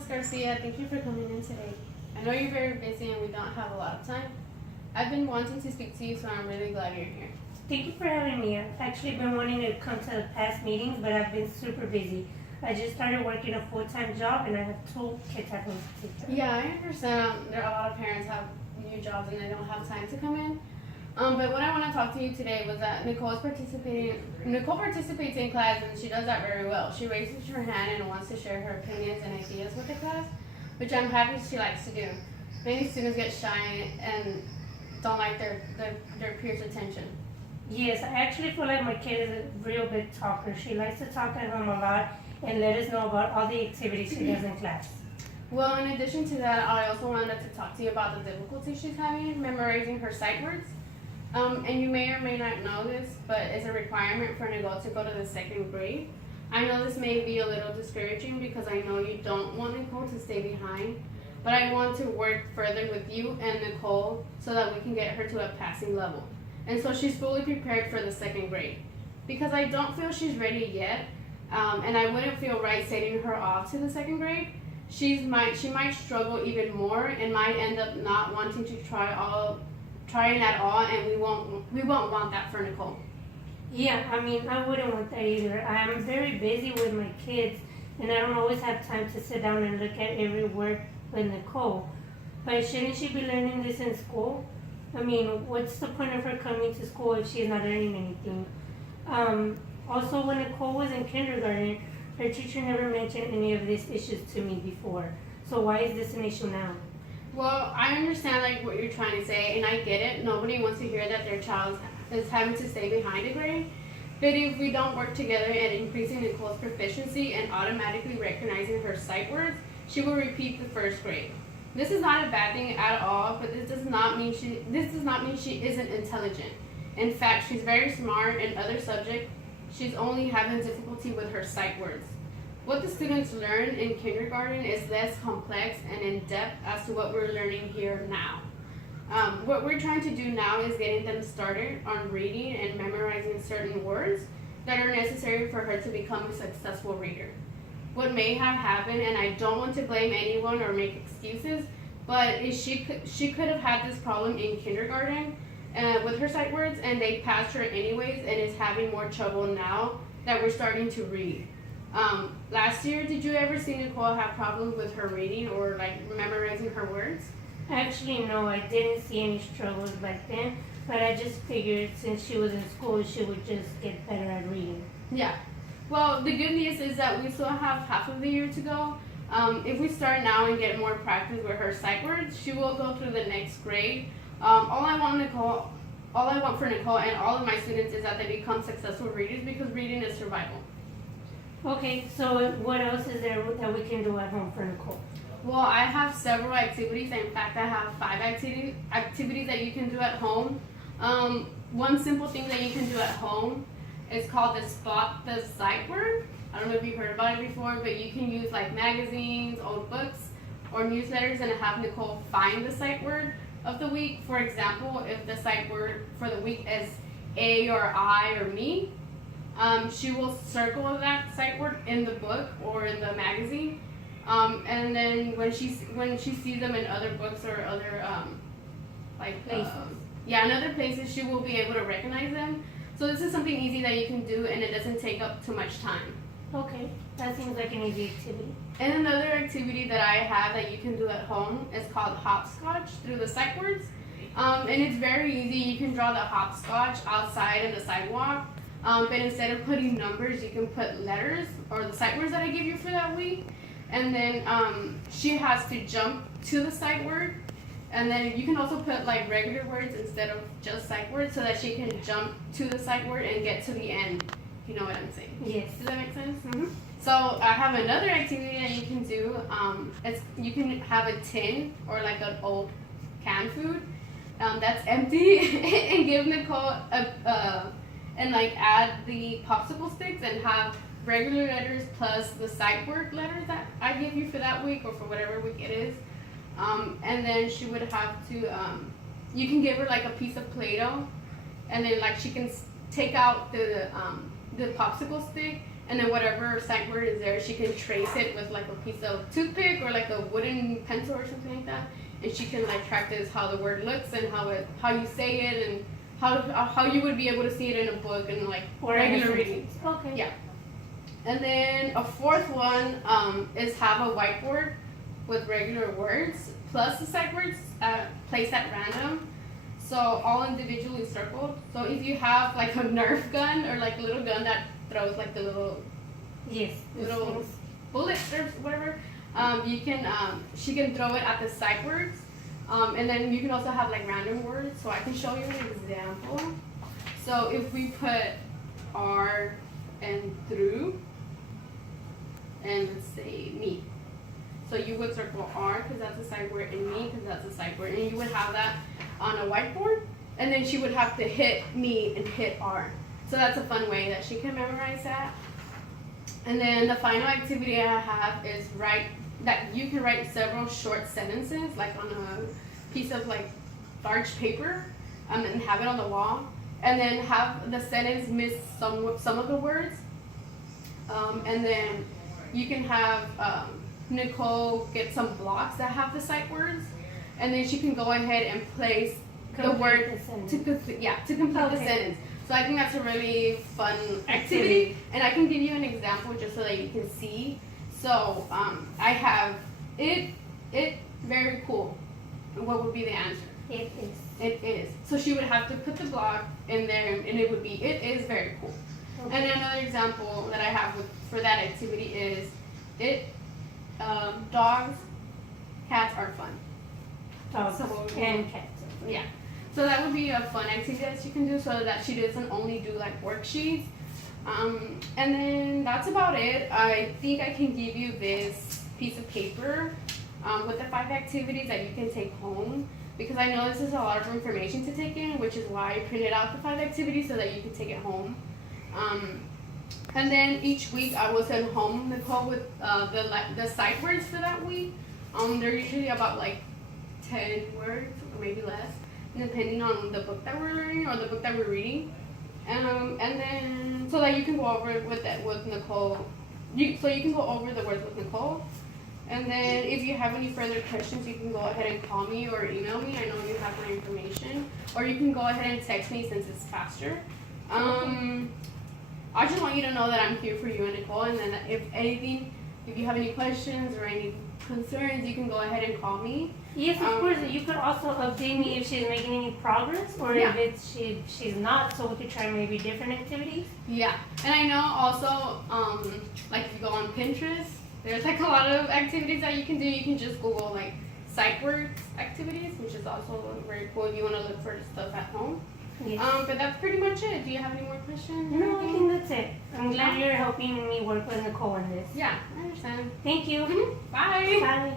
Ms. Garcia. Thank you for coming in today. I know you're very busy and we don't have a lot of time. I've been wanting to speak to you, so I'm really glad you're here. Thank you for having me. I've actually been wanting to come to the past meetings, but I've been super busy. I just started working a full-time job and I have 2 kids at home to take care of. Yeah, I understand. There are a lot of parents have new jobs and they don't have time to come in. But what I want to talk to you today was that Nicole participates in class and she does that very well. She raises her hand and wants to share her opinions and ideas with the class, which I'm happy she likes to do. Many students get shy and don't like their peers' attention. Yes, I actually feel like my kid is a real big talker. She likes to talk at home a lot and let us know about all the activities she does in class. Well, in addition to that, I also wanted to talk to you about the difficulty she's having memorizing her sight words. And you may or may not know this, but it's a requirement for Nicole to go to the 2nd grade. I know this may be a little discouraging because I know you don't want Nicole to stay behind, but I want to work further with you and Nicole so that we can get her to a passing level. And so she's fully prepared for the 2nd grade. Because I don't feel she's ready yet, and I wouldn't feel right sending her off to the 2nd grade. She might struggle even more and might end up not wanting to trying at all, and we won't want that for Nicole. Yeah, I mean, I wouldn't want that either. I am very busy with my kids and I don't always have time to sit down and look at every word with Nicole. But shouldn't she be learning this in school? I mean, what's the point of her coming to school if she's not learning anything? Also, when Nicole was in kindergarten, her teacher never mentioned any of these issues to me before. So why is this an issue now? Well, I understand like what you're trying to say, and I get it. Nobody wants to hear that their child is having to stay behind a grade. But if we don't work together at increasing Nicole's proficiency and automatically recognizing her sight words, she will repeat the 1st grade. This is not a bad thing at all, but this does not mean she isn't intelligent. In fact, she's very smart in other subjects. She's only having difficulty with her sight words. What the students learn in kindergarten is less complex and in-depth as to what we're learning here now. What we're trying to do now is getting them started on reading and memorizing certain words that are necessary for her to become a successful reader. What may have happened, and I don't want to blame anyone or make excuses, but she could have had this problem in kindergarten with her sight words, and they passed her anyways, and is having more trouble now that we're starting to read. Last year, did you ever see Nicole have problems with her reading or like memorizing her words? Actually, no, I didn't see any struggles back then, but I just figured since she was in school, she would just get better at reading. Yeah. Well, the good news is that we still have half of the year to go. If we start now and get more practice with her sight words, she will go through the next grade. All I want for Nicole and all of my students is that they become successful readers because reading is survival. Okay, so what else is there that we can do at home for Nicole? Well, I have several activities. In fact, I have 5 activities that you can do at home. One simple thing that you can do at home is called the Spot the Sight Word. I don't know if you've heard about it before, but you can use like magazines, old books, or newsletters and have Nicole find the sight word of the week. For example, if the sight word for the week is A or I or me, she will circle that sight word in the book or in the magazine. And then when she sees them in other books or other places, in other places, she will be able to recognize them. So this is something easy that you can do, and it doesn't take up too much time. Okay, that seems like an easy activity. And another activity that I have that you can do at home is called hopscotch through the sight words. And it's very easy. You can draw the hopscotch outside in the sidewalk. But instead of putting numbers, you can put letters or the sight words that I give you for that week. And then she has to jump to the sight word. And then you can also put like regular words instead of just sight words so that she can jump to the sight word and get to the end. If you know what I'm saying. Yes. Does that make sense? Mm-hmm. So I have another activity that you can do. You can have a tin or like an old canned food that's empty and give Nicole and like add the popsicle sticks and have regular letters plus the sight word letters that I give you for that week or for whatever week it is. And then she would have to, you can give her like a piece of Play-Doh, and then like she can take out the popsicle stick and then whatever sight word is there, she can trace it with like a piece of toothpick or like a wooden pencil or something like that, and she can like practice how the word looks and how you say it and how you would be able to see it in a book and like Or regular reading. readings. Okay. Yeah. And then a fourth one is have a whiteboard with regular words plus the sight words placed at random. So all individually circled. So if you have like a Nerf gun or like a little gun that throws like the little Yes. little bullets or whatever, you can she can throw it at the sight words. And then you can also have like random words. So I can show you an example. So if we put R and through, and let's say me. So you would circle R because that's a sight word and me because that's a sight word. And you would have that on a whiteboard. And then she would have to hit me and hit R. So that's a fun way that she can memorize that. And then the final activity I have is that you can write several short sentences like on a piece of like large paper and have it on the wall. And then have the sentence miss some of the words. And then you can have Nicole get some blocks that have the sight words, and then she can go ahead and place the word to complete the sentence. So I think that's a really fun activity, and I can give you an example just so that you can see. So I have it very cool. What would be the answer? It is. It is. So she would have to put the block in there, and it would be it is very cool. Okay. And another example that I have for that activity is dogs, cats are fun. Dogs and cats. Yeah. So that would be a fun activity that she can do so that she doesn't only do like worksheets. And then that's about it. I think I can give you this piece of paper with the 5 activities that you can take home, because I know this is a lot of information to take in, which is why I printed out the 5 activities so that you can take it home. And then each week I will send home Nicole with the sight words for that week. They're usually about like 10 words or maybe less, depending on the book that we're learning or the book that we're reading. And then so that you can go over it with Nicole. So you can go over the words with Nicole. And then if you have any further questions, you can go ahead and call me or email me. I know you have my information. Or you can go ahead and text me since it's faster. I just want you to know that I'm here for you and Nicole, and then if you have any questions or any concerns, you can go ahead and call me. Yes, of course. You could also update me if she's making any progress, or if she's not, so we could try maybe different activities. Yeah, and I know also, like if you go on Pinterest, there's like a lot of activities that you can do. You can just Google like sight words activities, which is also very cool if you want to look for stuff at home. Yes. But that's pretty much it. Do you have any more questions? No, I think that's it. I'm glad you're helping me work with Nicole on this. Yeah, I understand. Thank you. Mm-hmm. Bye. Bye.